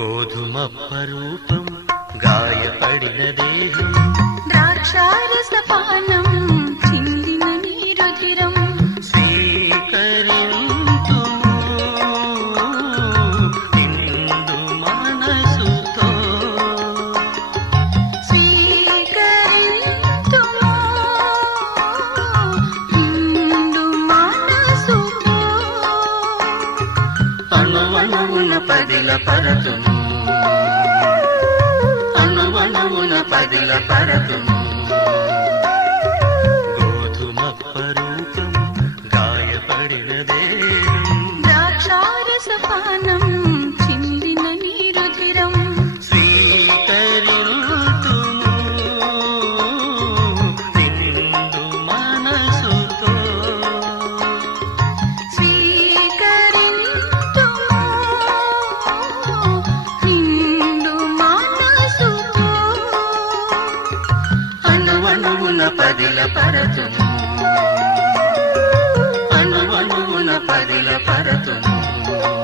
గోధుమప్ప రూపం గాయపడిన దేహం. ద్రాక్షారస అనువనమున పదిల పరతును. అనువనమున పదిల పరతును. గోధుమ పరూపం గాయపడినదే ద్రాక్షారసపానం పదిల పరచుము. అణువణువున పదిల పరచుము.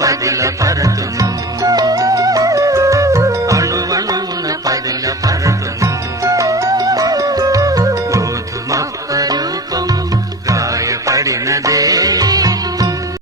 பதில